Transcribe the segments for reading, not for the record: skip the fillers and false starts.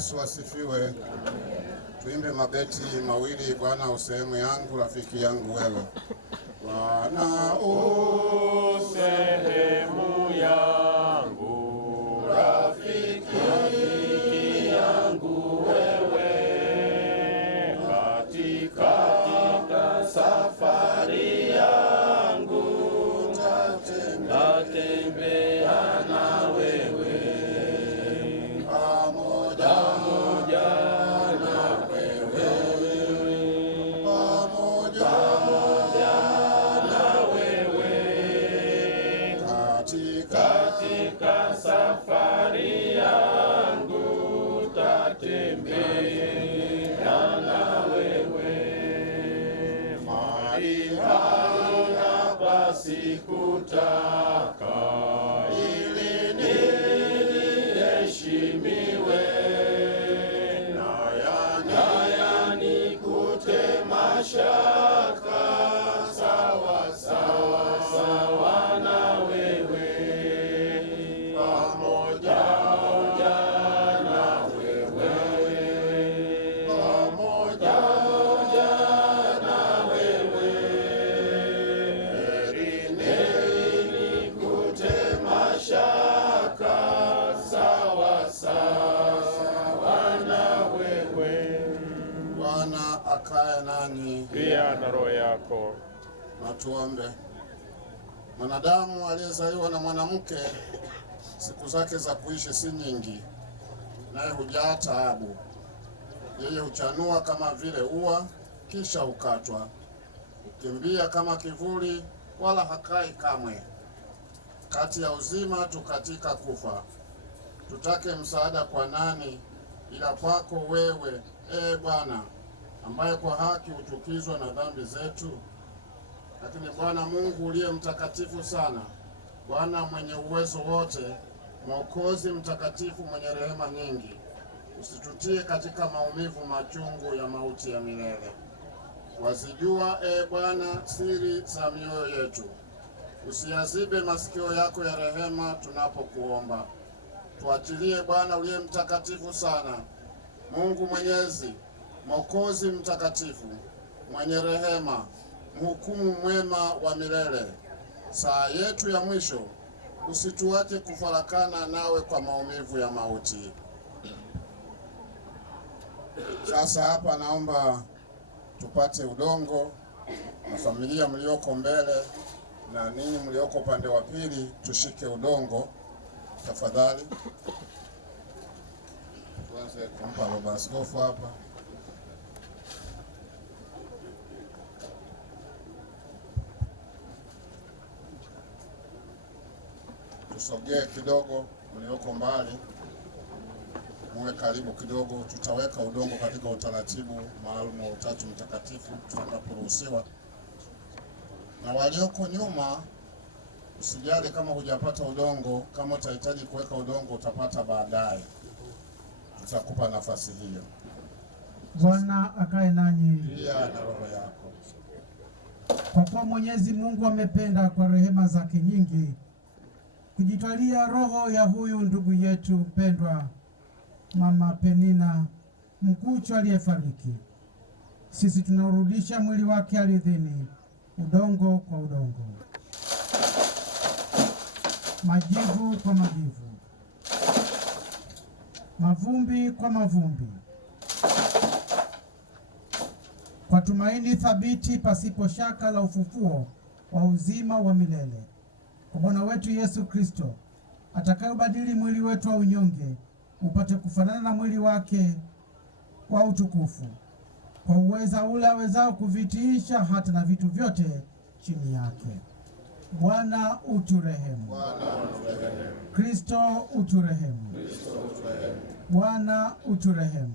Yesu asifiwe. Tuimbe mabeti mawili, Bwana usehemu yangu, rafiki yangu wewe. Bwana usehemu yangu, rafiki yangu wewe, katika safari yangu natembea na wewe, pamoja na wewe, pamoja na wewe, katika safari yangu tatembea na wewe, mahali hapa sikutaka ili niheshimiwe, naya nikute mashaka sawa na wewe, pamoja na wewe, pamoja na wewe, heri nikute mashaka sawa na wewe. Bwana akae nanyi, pia na roho yako. Na tuombe. Mwanadamu aliyezaliwa na mwanamke, siku zake za kuishi si nyingi, naye hujaa taabu. Yeye huchanua kama vile ua, kisha hukatwa, hukimbia kama kivuli, wala hakai kamwe. Kati ya uzima tu katika kufa, tutake msaada kwa nani ila kwako wewe, Bwana, ambaye kwa haki huchukizwa na dhambi zetu? Lakini Bwana Mungu uliye mtakatifu sana, Bwana mwenye uwezo wote, Mwokozi mtakatifu mwenye rehema nyingi, usitutie katika maumivu machungu ya mauti ya milele. Wazijua, Bwana, siri za mioyo yetu. Usiyazibe masikio yako ya rehema tunapokuomba. Tuachilie Bwana uliye mtakatifu sana, Mungu Mwenyezi, Mwokozi mtakatifu, mwenye rehema, mhukumu mwema wa milele. Saa yetu ya mwisho usituache kufarakana nawe kwa maumivu ya mauti. Sasa hapa naomba tupate udongo, na familia mlioko mbele na ninyi mlioko upande wa pili tushike udongo tafadhali. Tuanze kumpa baba askofu hapa. Tusogee kidogo, mlioko mbali muwe karibu kidogo. Tutaweka udongo katika utaratibu maalum wa Utatu Mtakatifu tutakaporuhusiwa, na walioko nyuma usijali kama hujapata udongo. Kama utahitaji kuweka udongo utapata baadaye, tutakupa nafasi hiyo. Bwana akae nanyi, pia na roho yako. Kwa kuwa Mwenyezi Mungu amependa kwa rehema zake nyingi kujitwalia roho ya huyu ndugu yetu mpendwa Mama Penina Mkuchu aliyefariki, sisi tunaurudisha mwili wake ardhini, udongo kwa udongo, majivu kwa majivu, mavumbi kwa mavumbi, kwa tumaini thabiti pasipo shaka la ufufuo wa uzima wa milele, kwa Bwana wetu Yesu Kristo, atakayobadili mwili wetu wa unyonge upate kufanana na mwili wake wa utukufu, kwa uweza ule awezao kuvitiisha hata na vitu vyote chini yake. Bwana uturehemu. Kristo uturehemu. Bwana uturehemu.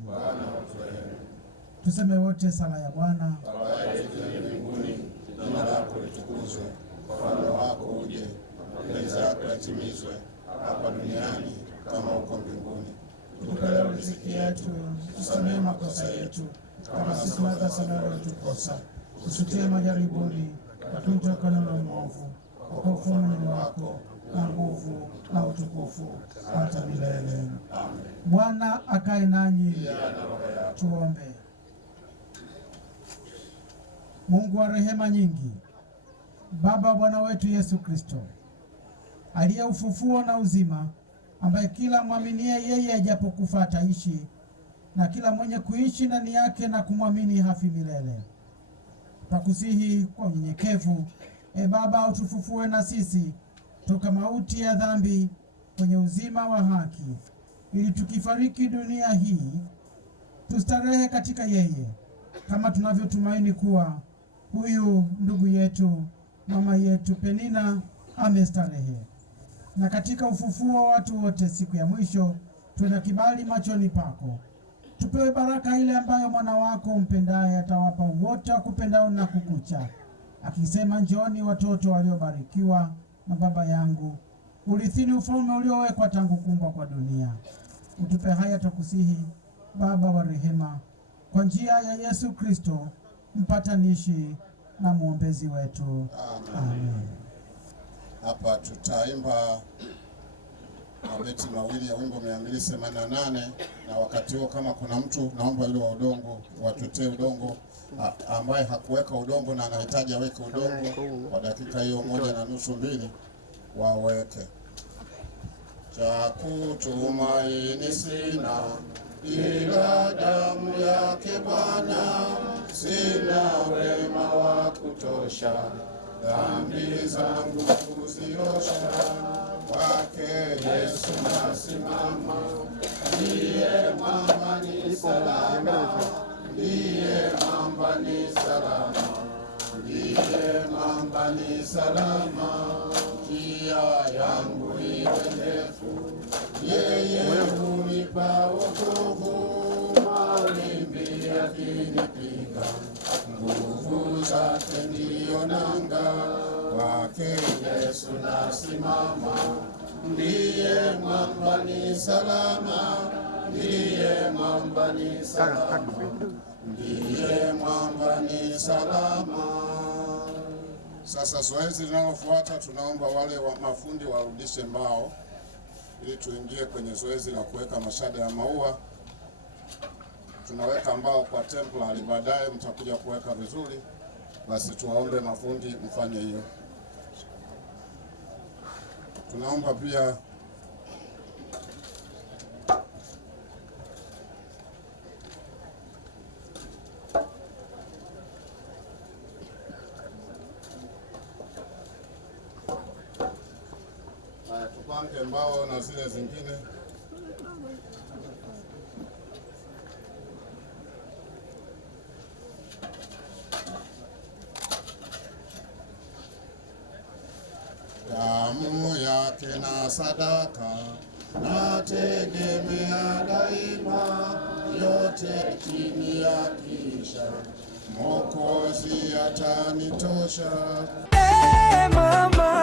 Tuseme wote sala ya Bwana. Baba yetu uliye mbinguni, jina lako litukuzwe, ufalme wako uje, mapenzi yako yatimizwe hapa duniani kama huko mbinguni. Tupe leo riziki yetu, tusamehe makosa yetu kama sisi tunavyosamehe waliotukosa, usitie majaribuni, tuepushe na mwovu, kwa ufalme wako na nguvu na utukufu hata milele. Amen. Bwana akae nanyi. Tuombe. Mungu wa rehema nyingi, Baba wa Bwana wetu Yesu Kristo, aliye ufufuo na uzima, ambaye kila mwaminie yeye ajapokufa ataishi, na kila mwenye kuishi ndani yake na kumwamini hafi milele. Twakusihi kwa unyenyekevu, Baba, utufufue na sisi toka mauti ya dhambi kwenye uzima wa haki, ili tukifariki dunia hii tustarehe katika yeye, kama tunavyotumaini kuwa huyu ndugu yetu mama yetu Penina amestarehe. Na katika ufufuo wa watu wote siku ya mwisho tuna kibali machoni pako. Tupewe baraka ile ambayo mwana wako mpendaye atawapa wote wakupendao na kukucha, akisema, njooni watoto waliobarikiwa na Baba yangu, urithini ufalme uliowekwa tangu kuumbwa kwa dunia. Utupe haya tukusihi, Baba wa rehema, kwa njia ya Yesu Kristo mpatanishi na mwombezi wetu. Amen. Hapa tutaimba mabeti mawili ya wimbo 288, na wakati huo kama kuna mtu naomba ile wa udongo watutee udongo, ambaye hakuweka udongo na anahitaji aweke udongo kwa dakika hiyo 1.5 2 waweke. Cha kutumaini sina ila damu yake Bwana, sina wema wa kutosha, dhambi zangu kuziosha, kwake Yesu nasimama. Ndiye mwamba ni salama, ndiye mwamba ni salama, ndiye mwamba ni salama. Njia yangu iwe ndefu, yeye hunipa wokovu. Mawimbi yakinipiga, nguvu zake ndiyo nanga. Kwake Yesu nasimama, ndiye mwamba ni salama, ndiye mwamba ni salama, ndiye mwamba ni salama. Sasa zoezi linalofuata, tunaomba wale wa mafundi warudishe mbao ili tuingie kwenye zoezi la kuweka mashada ya maua. Tunaweka mbao kwa templari, baadaye mtakuja kuweka vizuri. Basi tuwaombe mafundi mfanye hiyo. Tunaomba pia tupange mbao na zile zingine. Damu yake na sadaka nategemea daima, yote chini ya kisha Mwokozi atanitosha. Mama